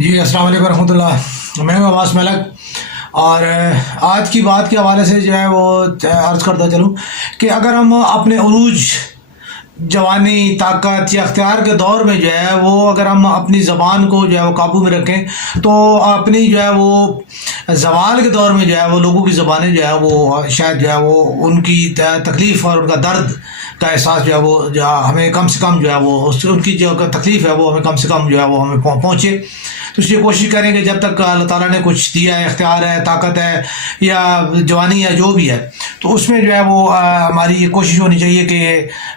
جی السلام علیکم ورحمۃ اللہ، میں ہوں عباس ملک۔ اور آج کی بات کے حوالے سے جو ہے وہ عرض کرتا چلوں کہ اگر ہم اپنے عروج، جوانی، طاقت یا اختیار کے دور میں جو ہے وہ اگر ہم اپنی زبان کو جو ہے وہ قابو میں رکھیں تو اپنی جو ہے وہ زوال کے دور میں جو ہے وہ لوگوں کی زبانیں جو ہے وہ شاید جو ہے وہ ان کی تکلیف اور ان کا درد کا احساس جو ہے وہ ہمیں کم سے کم جو ہے وہ ان کی جو تکلیف ہے وہ ہمیں کم سے کم جو ہے وہ ہمیں پہنچے۔ تو اس لیے کوشش کریں کہ جب تک اللہ تعالیٰ نے کچھ دیا ہے، اختیار ہے، طاقت ہے یا جوانی ہے، جو بھی ہے، تو اس میں جو ہے وہ ہماری یہ کوشش ہونی چاہیے کہ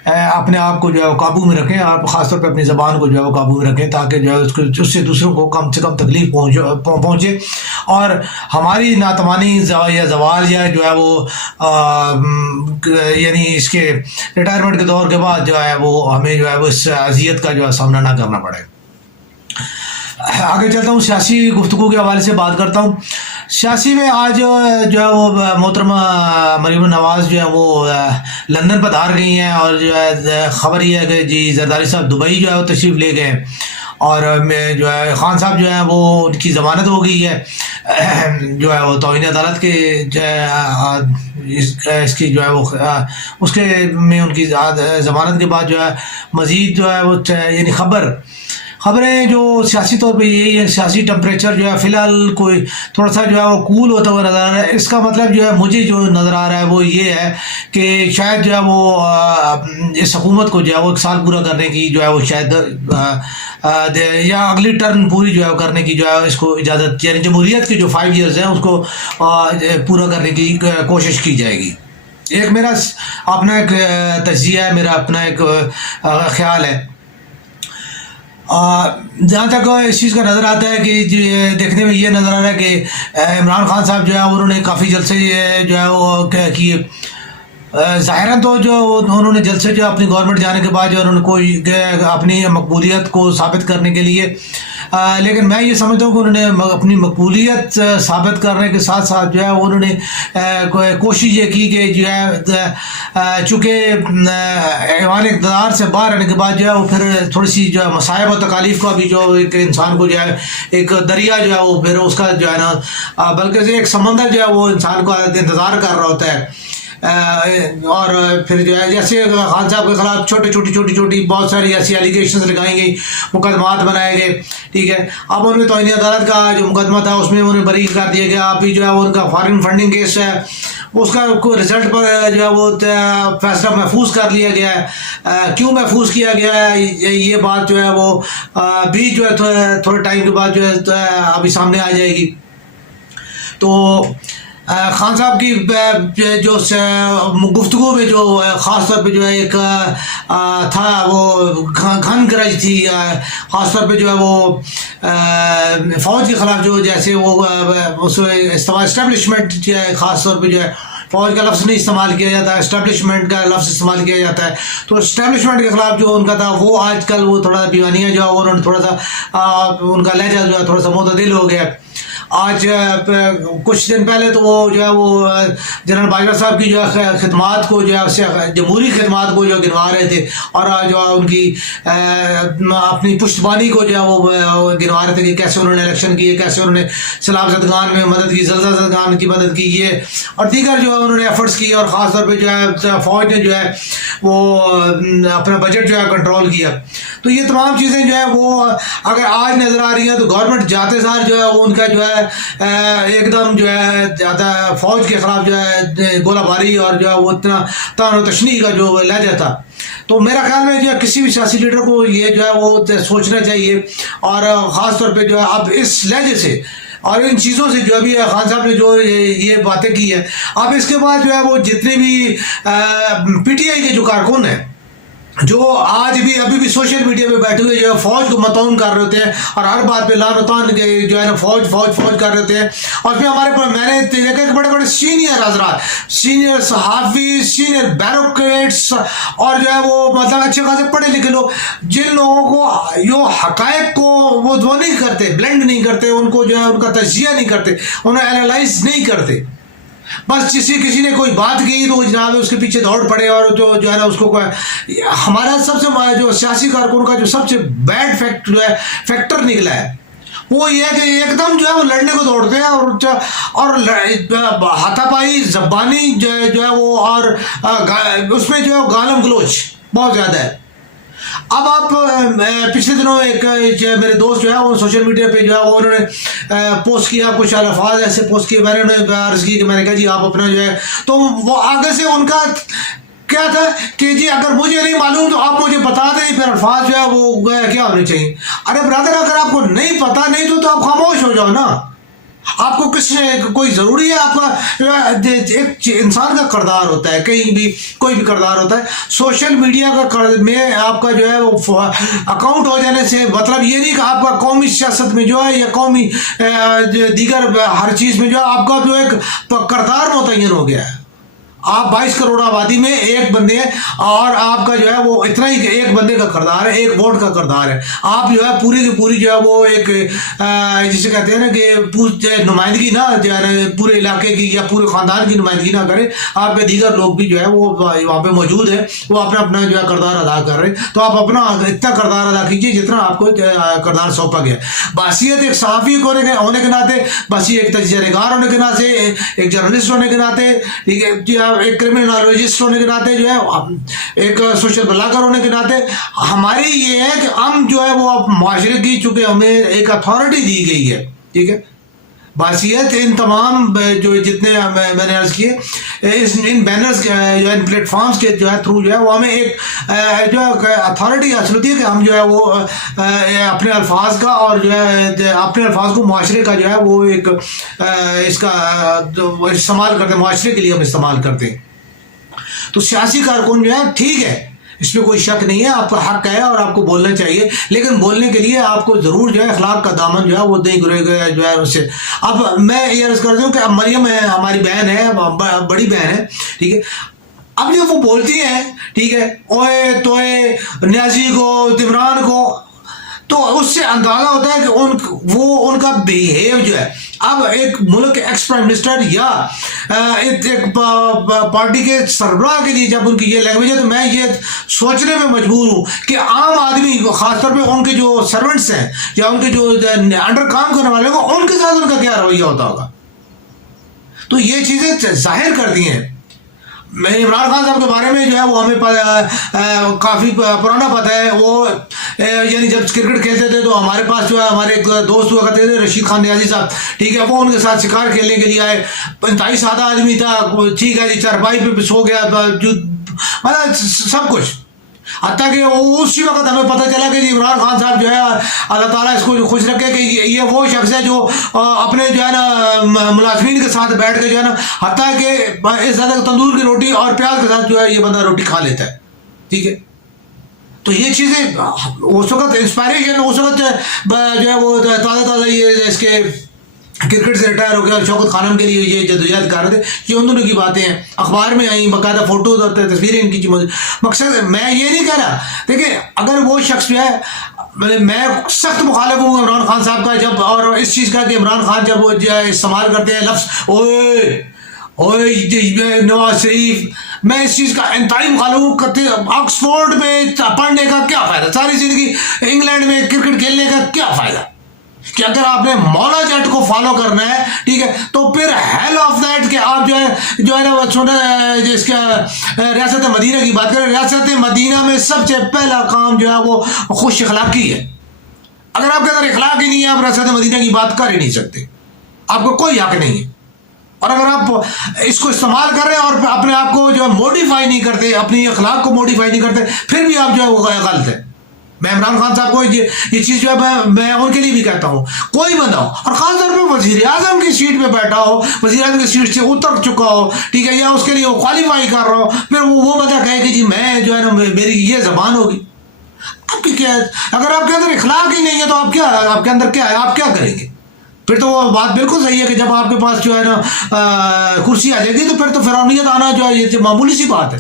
اپنے آپ کو جو ہے وہ قابو میں رکھیں، آپ خاص طور پہ اپنی زبان کو جو ہے وہ قابو میں رکھیں تاکہ جو ہے اس سے دوسروں کو کم سے کم تکلیف پہنچے اور ہماری ناتوانی یا زوال یا جو ہے وہ یعنی اس کے ریٹائرمنٹ کے دور کے بعد جو ہے وہ ہمیں جو ہے وہ اس اذیت کا جو ہے سامنا نہ کرنا پڑے۔ آگے چلتا ہوں، سیاسی گفتگو کے حوالے سے بات کرتا ہوں۔ سیاسی میں آج جو ہے وہ محترمہ مریم نواز جو ہے وہ لندن پدھار گئی ہیں اور جو ہے خبر یہ ہے کہ جی زرداری صاحب دبئی جو ہے وہ تشریف لے گئے اور جو ہے خان صاحب جو ہے وہ ان کی ضمانت ہو گئی ہے، جو ہے وہ توہین عدالت کے اس کی جو ہے وہ اس کے میں ان کی ضمانت کے بعد جو ہے مزید جو ہے وہ یعنی خبریں جو سیاسی طور پہ یہی ہے، سیاسی ٹمپریچر جو ہے فی الحال کوئی تھوڑا سا جو ہے وہ کول ہوتا ہوا نظر آ رہا ہے۔ اس کا مطلب جو ہے مجھے جو نظر آ رہا ہے وہ یہ ہے کہ شاید جو ہے وہ اس حکومت کو جو ہے وہ ایک سال پورا کرنے کی جو ہے وہ شاید یا اگلی ٹرن پوری جو ہے کرنے کی جو ہے اس کو اجازت، یعنی جمہوریت کے جو 5 ایئرز ہیں اس کو پورا کرنے کی کوشش کی جائے گی۔ ایک میرا اپنا ایک تجزیہ ہے، میرا اپنا ایک خیال ہے۔ جہاں تک اس چیز کا نظر آتا ہے کہ دیکھنے میں یہ نظر آ رہا ہے کہ عمران خان صاحب جو ہے انہوں نے کافی جلسے جو ہے وہ کیے، ظاہراً تو جو انہوں نے جلسے جو اپنی گورنمنٹ جانے کے بعد جو انہوں نے کوئی اپنی مقبولیت کو ثابت کرنے کے لیے، لیکن میں یہ سمجھتا ہوں کہ انہوں نے اپنی مقبولیت ثابت کرنے کے ساتھ ساتھ جو ہے انہوں نے کوشش یہ کی کہ جو ہے چونکہ ایوان اقتدار سے باہر آنے کے بعد جو ہے وہ پھر تھوڑی سی جو ہے مصائب و تکالیف کا بھی جو ایک انسان کو جو ہے ایک دریا جو ہے وہ پھر اس کا جو ہے نا بلکہ ایک سمندر جو ہے وہ انسان کو انتظار کر رہا ہوتا ہے۔ اور پھر جو ہے جیسے خان صاحب کے خلاف چھوٹی بہت ساری ایسی ایلیگیشنز لگائی گئی، مقدمات بنائے گئے، ٹھیک ہے۔ اب ان میں توہین عدالت کا جو مقدمہ تھا اس میں انہیں بری کر دیا گیا، ابھی جو ہے وہ ان کا فارن فنڈنگ کیس ہے اس کا رزلٹ پر جو ہے وہ فیصلہ محفوظ کر لیا گیا ہے۔ کیوں محفوظ کیا گیا ہے یہ بات جو ہے وہ بھی جو ہے تھوڑے ٹائم کے بعد جو ہے ابھی سامنے آ جائے گی۔ تو خان صاحب کی جو گفتگو میں جو خاص طور پہ جو ہے ایک تھا وہ گھن گرج تھی، خاص طور پہ جو ہے وہ فوج کے خلاف جو جیسے وہ اسٹیبلشمنٹ جو ہے، خاص طور پہ جو ہے فوج کا لفظ نہیں استعمال کیا جاتا ہے، اسٹیبلشمنٹ کا لفظ استعمال کیا جاتا ہے، تو اسٹیبلشمنٹ کے خلاف جو ان کا تھا وہ آج کل وہ تھوڑا بیانیاں جو ہے انہوں نے تھوڑا سا ان کا لہجہ جو ہے تھوڑا سا معتدل ہو گیا۔ آج کچھ دن پہلے تو وہ جو ہے وہ جنرل باجوہ صاحب کی جو ہے خدمات کو جو ہے جمہوری خدمات کو جو گنوا رہے تھے اور جو ان کی اپنی پشتبانی کو جو ہے وہ گنوا رہے تھے کہ کیسے انہوں نے الیکشن کیے، کیسے انہوں نے سیلاب زدگان میں مدد کی، زلزلہ زدگان کی مدد کی، یہ اور دیگر جو انہوں نے ایفرٹس کی، اور خاص طور پہ جو ہے فوج نے جو ہے وہ اپنا بجٹ جو ہے کنٹرول کیا۔ تو یہ تمام چیزیں جو ہے وہ اگر آج نظر آ رہی ہیں تو گورنمنٹ جاتے ساتھ جو ہے ان کا جو ہے ایک دم جو ہے فوج کے خلاف جو ہے گولہ باری اور جو ہے وہ اتنا تان و تشنیع کا جو لہجہ تھا۔ تو میرا خیال میں جو ہے کسی بھی سیاسی لیڈر کو یہ جو ہے وہ سوچنا چاہیے، اور خاص طور پہ جو ہے اب اس لہجے سے اور ان چیزوں سے جو ابھی خان صاحب نے جو یہ باتیں کی ہے، اب اس کے بعد جو ہے وہ جتنے بھی پی ٹی آئی کے جو کارکن ہیں جو آج بھی ابھی بھی سوشل میڈیا پہ بیٹھے ہوئے جو ہے فوج کو متعون کر رہے ہوتے ہیں اور ہر بات پہ لعنتان جو ہے نا فوج کر رہے ہوتے ہیں، اور پھر ہمارے پر میں نے دیکھا کہ بڑے سینئر حضرات، سینئر صحافی، سینئر بیوروکریٹس اور جو ہے وہ مطلب اچھے خاصے پڑھے لکھے لوگ، جن لوگوں کو جو حقائق کو وہ نہیں کرتے، بلینڈ نہیں کرتے، ان کو جو ہے ان کا تجزیہ نہیں کرتے، انہیں اینالائز نہیں کرتے، بس کسی نے کوئی بات کی تو جناب اس کے پیچھے دوڑ پڑے، اور جو ہے نا اس کو ہمارا سب سے جو سیاسی کارکن کا جو سب سے بیڈ فیکٹر نکلا ہے وہ یہ ہے کہ ایک دم جو ہے وہ لڑنے کو دوڑتے ہیں اور ہاتھا پائی زبانی جو ہے وہ اور اس میں جو ہے گالم گلوچ بہت زیادہ ہے. اب آپ پچھلے دنوں ایک میرے دوست جو ہے وہ سوشل میڈیا پہ جو ہے وہ انہوں نے پوسٹ کیا, کچھ الفاظ ایسے پوسٹ کیے, میں نے انہیں عرض کی کہ میں نے کہا جی آپ اپنا جو ہے, تو وہ آگے سے ان کا کیا تھا کہ جی اگر مجھے نہیں معلوم تو آپ مجھے بتا دیں, پھر الفاظ جو ہے وہ کیا ہونے چاہیے. ارے برادر اگر آپ کو نہیں پتا نہیں تو آپ خاموش ہو جاؤ نا. آپ کو کس کوئی ضروری ہے, آپ کا ایک انسان کا کردار ہوتا ہے, کہیں بھی کوئی بھی کردار ہوتا ہے. سوشل میڈیا کا میں آپ کا جو ہے وہ اکاؤنٹ ہو جانے سے مطلب یہ نہیں کہ آپ کا قومی سیاست میں جو ہے یا قومی دیگر ہر چیز میں جو ہے آپ کا جو ایک کردار متعین ہو گیا ہے. آپ 22 کروڑ آبادی میں ایک بندے ہیں اور آپ کا جو ہے وہ اتنا ہی ایک بندے کا کردار ہے, ایک ووٹ کا کردار ہے. آپ جو ہے پوری کی پوری جو ہے وہ ایک جسے کہتے ہیں نا کہ نمائندگی نہ جو ہے نا پورے علاقے کی یا پورے خاندان کی نمائندگی نہ کریں. آپ کے دیگر لوگ بھی جو ہے وہ وہاں پہ موجود ہیں, وہ اپنا اپنا جو ہے کردار ادا کر رہے ہیں. تو آپ اپنا اتنا کردار ادا کیجیے جتنا آپ کو کردار سونپا گیا. بحیثیت ایک صحافی ہونے کے ناطے, بحیثیت ایک تجزیہ نگار ہونے کے ناطے, ایک جرنلسٹ ہونے کے ناطے, ٹھیک ہے, ایک کرمنالوجسٹ ہونے کے ناطے جو ہے ایک سوشل بلاگر ہونے کے ناطے ہماری یہ ہے کہ ہم جو ہے وہ معاشرے کی چونکہ ہمیں ایک اتھارٹی دی گئی ہے, ٹھیک ہے, بحیثیت ان تمام جو جتنے میں نے عرض کیے ان بینرز جو ہے ان پلیٹ فارمز کے جو ہے تھرو جو ہے وہ ہمیں ایک جو ہے اتھارٹی حاصل ہوتی ہے کہ ہم جو ہے وہ اپنے الفاظ کا اور جو ہے اپنے الفاظ کو معاشرے کا جو ہے وہ ایک اس کا استعمال کرتے ہیں, معاشرے کے لیے ہم استعمال کرتے ہیں. تو سیاسی کارکن جو ہے ٹھیک ہے, اس میں کوئی شک نہیں ہے, آپ کا حق ہے اور آپ کو بولنا چاہیے, لیکن بولنے کے لیے آپ کو ضرور جو ہے اخلاق کا دامن جو ہے وہ نہیں گرے گا جو ہے اس سے. اب میں یہ عرض کرتا ہوں کہ اب مریم ہے ہماری بہن ہے, بڑی بہن ہے, ٹھیک ہے, اب جب وہ بولتی ہیں ٹھیک ہے اوئے توئے نیازی کو عمران کو, تو اس سے اندازہ ہوتا ہے کہ وہ ان کا بیہیو جو ہے. اب ایک ملک کے ایکس پرائم منسٹر یا ایک پارٹی کے سربراہ کے لیے جب ان کی یہ لینگویج ہے تو میں یہ سوچنے میں مجبور ہوں کہ عام آدمی خاص طور پہ ان کے جو سرونٹس ہیں یا ان کے جو انڈر کام کرنے والے ہیں ان کے ساتھ ان کا کیا رویہ ہوتا ہوگا. تو یہ چیزیں ظاہر کرتی ہیں. میں عمران خان صاحب کے بارے میں جو ہے وہ ہمیں کافی پرانا پتہ ہے. وہ یعنی جب کرکٹ کھیلتے تھے تو ہمارے پاس جو ہے ہمارے ایک دوست ہوا کرتے تھے رشید خان نیازی صاحب, ٹھیک ہے, وہ ان کے ساتھ شکار کھیلنے کے لیے آئے. انتہائی سادہ آدمی تھا, ٹھیک ہے جی, چارپائی پہ سو گیا, مطلب سب کچھ. حتیٰ کہ اسی وقت ہمیں پتہ چلا کہ عمران خان صاحب جو ہے اللہ تعالیٰ اس کو خوش رکھے کہ یہ وہ شخص ہے جو اپنے جو ہے نا ملازمین کے ساتھ بیٹھ کے جو ہے نا حتیٰ کہ اس زیادہ تندور کی روٹی اور پیاز کے ساتھ جو ہے یہ بندہ روٹی کھا لیتا ہے, ٹھیک ہے. تو یہ چیزیں اس وقت انسپائریشن, اس وقت جو ہے وہ تازہ یہ اس کے کرکٹ سے ریٹائر ہو گیا اور شوکت خانم کے لیے یہ جدوجہد کر رہے تھے. یہ ان دونوں کی باتیں ہیں, اخبار میں آئیں, باقاعدہ فوٹوز اور تصویریں ان کی. مقصد میں یہ نہیں کہہ رہا, دیکھیں اگر وہ شخص جو ہے میں سخت مخالف ہوں عمران خان صاحب کا جب, اور اس چیز کا کہ عمران خان جب وہ استعمال کرتے ہیں لفظ اوئے نواز شریف, میں اس چیز کا انتہائی مخالف ہوں. آکسفورڈ میں پڑھنے کا کیا فائدہ, ساری زندگی انگلینڈ میں کرکٹ کھیلنے کا کیا فائدہ, کہ اگر آپ نے مولا جٹ کو فالو کرنا ہے ٹھیک ہے تو پھر ہیل آف دیٹ کہ آپ جو ہے نا چھوٹا جس کا ریاست مدینہ کی بات کریں, ریاست مدینہ میں سب سے پہلا کام جو ہے وہ خوش اخلاقی ہے. اگر آپ کے اندر اخلاق ہی نہیں ہے آپ ریاست مدینہ کی بات کر ہی نہیں سکتے, آپ کو کوئی حق نہیں ہے. اور اگر آپ اس کو استعمال کر رہے ہیں اور اپنے آپ کو جو ہے موڈیفائی نہیں کرتے, اپنی اخلاق کو موڈیفائی نہیں کرتے, پھر بھی آپ جو ہے وہ غلط ہے. میں عمران خان صاحب کو یہ چیز جو ہے میں ان کے لیے بھی کہتا ہوں, کوئی بندہ ہو اور خاص طور پہ وزیر اعظم کی سیٹ پہ بیٹھا ہو, وزیر اعظم کی سیٹ سے اتر چکا ہو, ٹھیک ہے, یا اس کے لیے وہ کوالیفائی کر رہا ہو, پھر وہ بندہ کہے کہ جی میں جو ہے نا میری یہ زبان ہوگی. آپ کی کیا ہے, اگر آپ کے اندر اخلاق ہی نہیں ہے تو آپ کیا, آپ کے اندر کیا ہے, آپ کیا کریں گے؟ پھر تو وہ بات بالکل صحیح ہے کہ جب آپ کے پاس جو ہے نا کرسی آ جائے گی تو پھر تو فرعونیت آنا جو ہے یہ معمولی سی بات ہے.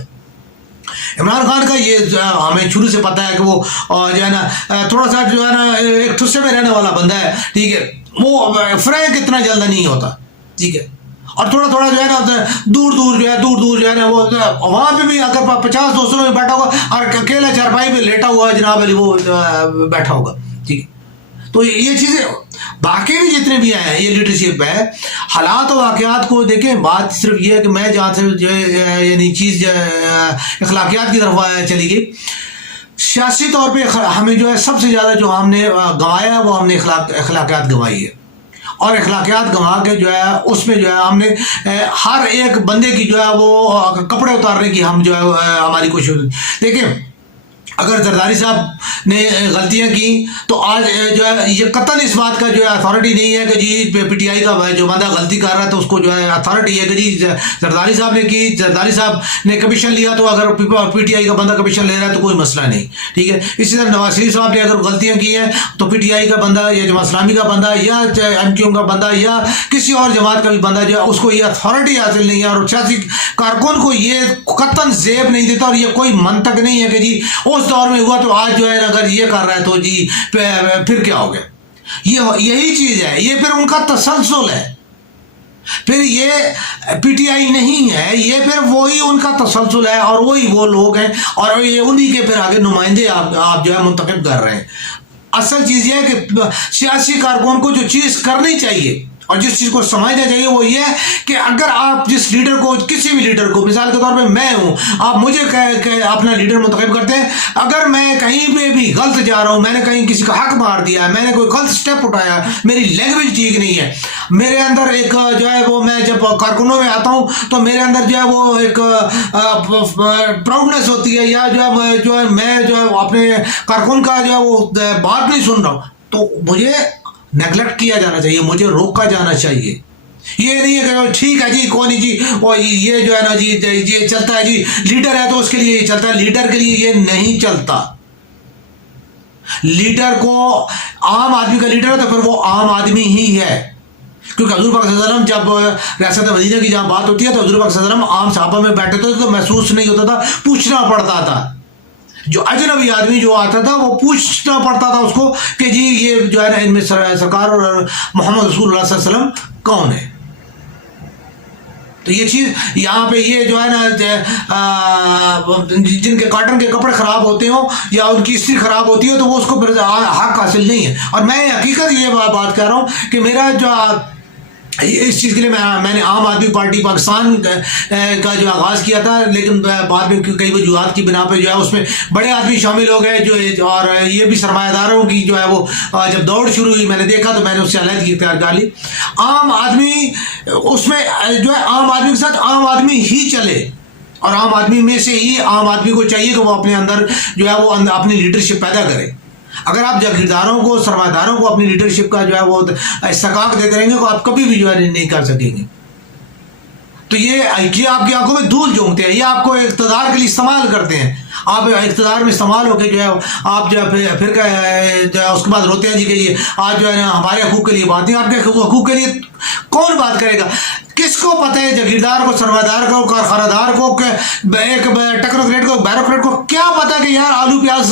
عمران خان کا یہ ہمیں شروع سے پتہ ہے کہ وہ جو ہے نا تھوڑا سا جو ہے نا ایک ٹھسے میں رہنے والا بندہ ہے, ٹھیک ہے, وہ فرینک اتنا جلد نہیں ہوتا, ٹھیک ہے, اور تھوڑا جو ہے نا دور جو ہے نا وہ وہاں پہ بھی اگر 50 دوستوں میں بیٹھا ہوگا اور اکیلا چارپائی پہ لیٹا ہوا ہے جناب علی وہ بیٹھا ہوگا, ٹھیک ہے. تو یہ چیزیں باقی بھی جتنے بھی ہیں یہ لیڈرشپ ہے. حالات و واقعات کو دیکھیں. بات صرف یہ ہے کہ میں جہاں سے جو یعنی چیز اخلاقیات کی طرف چلی گئی. سیاسی طور پہ ہمیں جو ہے سب سے زیادہ جو ہم نے گنوایا وہ ہم نے اخلاقیات گنوائی ہے. اور اخلاقیات گنوا کے جو ہے اس میں جو ہے ہم نے ہر ایک بندے کی جو ہے وہ کپڑے اتارنے کی ہم جو ہے ہماری کوشش. دیکھیں اگر زرداری صاحب نے غلطیاں کی تو آج جو ہے یہ قطعاً اس بات کا جو ہے اتھارٹی نہیں ہے کہ جی پی ٹی آئی کا جو بندہ غلطی کر رہا ہے تو اس کو جو ہے اتھارٹی ہے کہ جی زرداری صاحب نے کی, زرداری صاحب نے کمیشن لیا تو اگر پی ٹی آئی کا بندہ کمیشن لے رہا ہے تو کوئی مسئلہ نہیں. ٹھیک ہے. اسی طرح نواز شریف صاحب نے اگر غلطیاں کی ہیں تو پی ٹی آئی کا بندہ یا جماعت اسلامی کا بندہ یا ایم کیو ایم کا بندہ یا کسی اور جماعت کا بھی بندہ جو ہے اس کو یہ اتھارٹی حاصل نہیں ہے اور سیاسی کارکن کو یہ قطعاً زیب نہیں دیتا. اور یہ کوئی منطق نہیں ہے کہ جی اس دور میں ہوا تو آج جو ہے اگر یہ کر رہا ہے تو جی پھر کیا ہو گیا. یہی چیز ہے. یہ پھر ان کا تسلسل ہے. پھر یہ پی ٹی آئی نہیں ہے, یہ پھر وہی ان کا تسلسل ہے اور وہی وہ لوگ ہیں اور یہ انہی کے پھر آگے نمائندے آپ جو ہے منتخب کر رہے ہیں. اصل چیز یہ ہے کہ سیاسی کارکن کو جو چیز کرنی چاہیے اور جس چیز کو سمجھنا چاہیے وہ یہ ہے کہ اگر آپ جس لیڈر کو, کسی بھی لیڈر کو, مثال کے طور پہ میں ہوں, آپ مجھے اپنا لیڈر منتخب کرتے ہیں, اگر میں کہیں پہ بھی غلط جا رہا ہوں, میں نے کہیں کسی کا حق مار دیا, میں نے کوئی غلط سٹیپ اٹھایا, میری لینگویج ٹھیک نہیں ہے, میرے اندر ایک جو ہے وہ میں جب کارکنوں میں آتا ہوں تو میرے اندر جو ہے وہ ایک پراؤڈنیس ہوتی ہے یا جو ہے میں جو ہے اپنے کارکن کا جو ہے وہ بات نہیں سن رہا ہوں تو مجھے نیگلیکٹ کیا جانا چاہیے, مجھے روکا جانا چاہیے. یہ نہیں ہے کہ ٹھیک ہے جی کوئی نہیں جی اور یہ جو ہے نا جی یہ چلتا ہے جی لیڈر ہے تو اس کے لیے یہ چلتا ہے. لیڈر کے لیے یہ نہیں چلتا. لیڈر کو عام آدمی کا لیڈر ہے تو پھر وہ عام آدمی ہی ہے. کیونکہ حضور پاک صلی اللہ علیہ وسلم جب ریاست مدینہ کی جہاں بات ہوتی ہے تو حضور پاک صلی اللہ علیہ وسلم عام صحابہ میں بیٹھے تھے تو محسوس نہیں ہوتا تھا, پوچھنا پڑتا تھا. جو اجنبی آدمی جو آتا تھا وہ پوچھنا پڑتا تھا اس کو کہ جی یہ جو ہے نا ان میں سرکار اور محمد رسول اللہ صلی اللہ علیہ وسلم کون ہے. تو یہ چیز یہاں پہ یہ جو ہے نا جن کے کاٹن کے کپڑے خراب ہوتے ہوں یا ان کی استری خراب ہوتی ہے تو وہ اس کو پھر حق حاصل نہیں ہے. اور میں حقیقت یہ بات کر رہا ہوں کہ میرا جو اس چیز کے لیے میں نے عام آدمی پارٹی پاکستان کا جو آغاز کیا تھا, لیکن بعد میں کئی وجوہات کی بنا پہ جو ہے اس میں بڑے آدمی شامل ہو گئے جو اور یہ بھی سرمایہ داروں کی جو ہے وہ جب دوڑ شروع ہوئی میں نے دیکھا تو میں نے اس سے علیحدگی اختیار کر لی. عام آدمی اس میں جو ہے عام آدمی کے ساتھ عام آدمی ہی چلے اور عام آدمی میں سے ہی عام آدمی کو چاہیے کہ وہ اپنے اندر جو ہے وہ اپنی لیڈرشپ پیدا کرے. اگر آپ جاگیرداروں کو, سرمایہ داروں کو اپنی لیڈرشپ کا جو ہے وہ استحقاق دیتے رہیں گے تو آپ کبھی بھی جو ہے نہیں کر سکیں گے. تو یہ آپ کی آنکھوں میں دھول جھونکتے ہیں, یہ آپ کو اقتدار کے لیے استعمال کرتے ہیں. آپ اقتدار میں استعمال ہو کے جو ہے آپ جو ہے پھر اس کے بعد روتے ہیں جی کہ یہ آج جو ہے نا ہمارے حقوق کے لیے بات نہیں. آپ کے حقوق کے لیے کون بات کرے گا؟ کس کو پتہ ہے جاگیردار کو, سرمایہ دار کو, کارخانہ دار کو, ایک ٹیکنوکریٹ کو, بیوروکریٹ کو کیا پتہ کہ یار آلو پیاز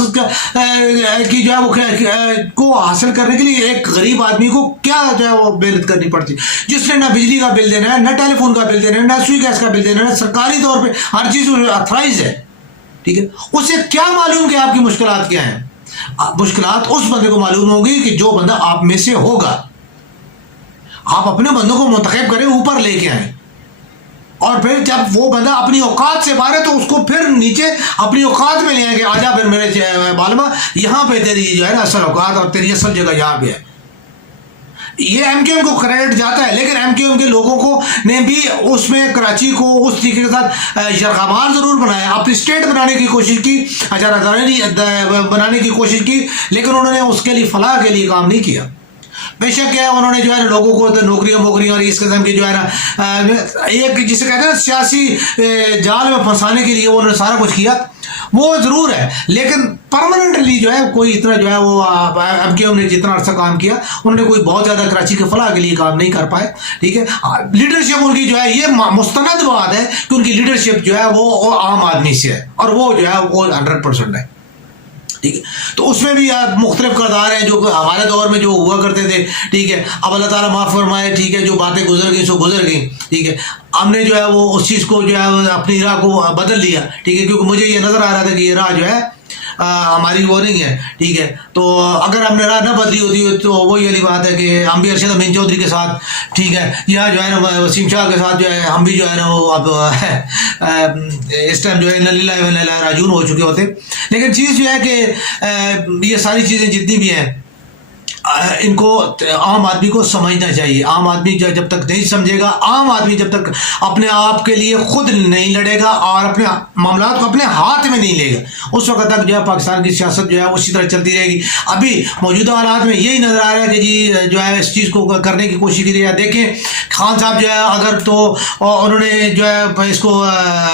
کی جو ہے وہ کو حاصل کرنے کے لیے ایک غریب آدمی کو کیا جو ہے وہ محنت کرنی پڑتی, جس نے نہ بجلی کا بل دینا ہے, نہ ٹیلی فون کا بل دینا ہے, نہ سوئی گیس کا بل دینا ہے, سرکاری طور پہ ہر چیز اتھرائز ہے. ٹھیک ہے. اسے کیا معلوم کہ آپ کی مشکلات کیا ہیں؟ مشکلات اس بندے کو معلوم ہوگی کہ جو بندہ آپ میں سے ہوگا. آپ اپنے بندوں کو منتخب کریں, اوپر لے کے آئیں, اور پھر جب وہ بندہ اپنی اوقات سے باہر ہے تو اس کو پھر نیچے اپنی اوقات میں لے آئیں کہ آجا پھر میرے معلومہ یہاں پہ تیری جو ہے نا اصل اوقات اور تیری اصل جگہ یہاں پہ ہے. یہ ایم کیو ایم کو کریڈٹ جاتا ہے, لیکن ایم کیو ایم کے لوگوں کو نے بھی اس میں کراچی کو اس طریقے کے ساتھ یرغمال ضرور بنایا, اپنی اسٹیٹ بنانے کی کوشش کی, بنانے کی کوشش کی, لیکن انہوں نے اس کے لیے فلاح کے لیے کام نہیں کیا. بے شک ہے انہوں نے جو ہے لوگوں کو نوکریاں اور اس قسم کی جو ہے نا ایک جسے کہتے ہیں سیاسی جال میں پھنسانے کے لیے انہوں نے سارا کچھ کیا, وہ ضرور ہے, لیکن پرماننٹلی جو ہے کوئی اتنا جو ہے وہ ایم کیو ایم نے جتنا عرصہ کام کیا انہوں نے کوئی بہت زیادہ کراچی کے فلاح کے لیے کام نہیں کر پائے. ٹھیک ہے. لیڈرشپ ان کی جو ہے یہ مستند بات ہے کہ ان کی لیڈرشپ جو ہے وہ عام آدمی سے ہے اور وہ جو ہے وہ 100% ہے. ٹھیک ہے. تو اس میں بھی مختلف کردار ہیں جو ہمارے دور میں جو ہوا کرتے تھے. ٹھیک ہے. اب اللہ تعالیٰ معاف فرمائے. ٹھیک ہے. جو باتیں گزر گئیں سو گزر گئیں. ٹھیک ہے. ہم نے جو ہے وہ اس چیز کو جو ہے اپنی راہ کو بدل لیا. ٹھیک ہے. کیونکہ مجھے یہ نظر آ رہا تھا کہ یہ راہ جو ہے ہماری وہ نہیں ہے. ٹھیک ہے, تو اگر ہم نے راہ نہ بدلی ہوتی تو وہی والی بات ہے کہ ہم بھی ارشد امین چودھری کے ساتھ, ٹھیک ہے, یا جو ہے نا وسیم شاہ کے ساتھ جو ہے ہم بھی جو ہے نا وہ اب اس ٹائم جو ہے انا للہ و انا الیہ راجعون ہو چکے ہوتے. لیکن چیز جو ہے کہ یہ ساری چیزیں جتنی بھی ہیں ان کو عام آدمی کو سمجھنا چاہیے. عام آدمی جب تک نہیں سمجھے گا, عام آدمی جب تک اپنے آپ کے لیے خود نہیں لڑے گا اور اپنے معاملات کو اپنے ہاتھ میں نہیں لے گا, اس وقت تک جو ہے پاکستان کی سیاست جو ہے اسی طرح چلتی رہے گی. ابھی موجودہ حالات میں یہی نظر آ رہا ہے کہ جی جو ہے اس چیز کو کرنے کی کوشش کی ہے. دیکھیں خان صاحب جو ہے اگر تو انہوں نے جو ہے اس کو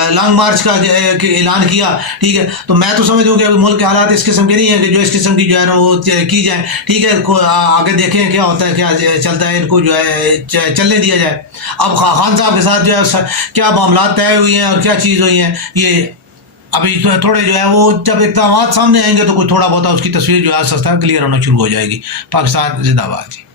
لانگ مارچ کا اعلان کیا, ٹھیک ہے, تو میں تو سمجھوں کہ ملک کے حالات اس قسم کے نہیں ہیں کہ جو اس قسم کی جو ہے نا وہ کی جائیں. ٹھیک ہے, آگے دیکھیں کیا ہوتا ہے, کیا چلتا ہے, ان کو جو ہے چلنے دیا جائے. اب خان صاحب کے ساتھ جو ہے کیا معاملات طے ہوئی ہیں اور کیا چیز ہوئی ہیں, یہ ابھی تھوڑے جو ہے وہ جب اقدامات سامنے آئیں گے تو کچھ تھوڑا بہت اس کی تصویر جو ہے سستا کلیئر ہونا شروع ہو جائے گی. پاکستان زندہ باد.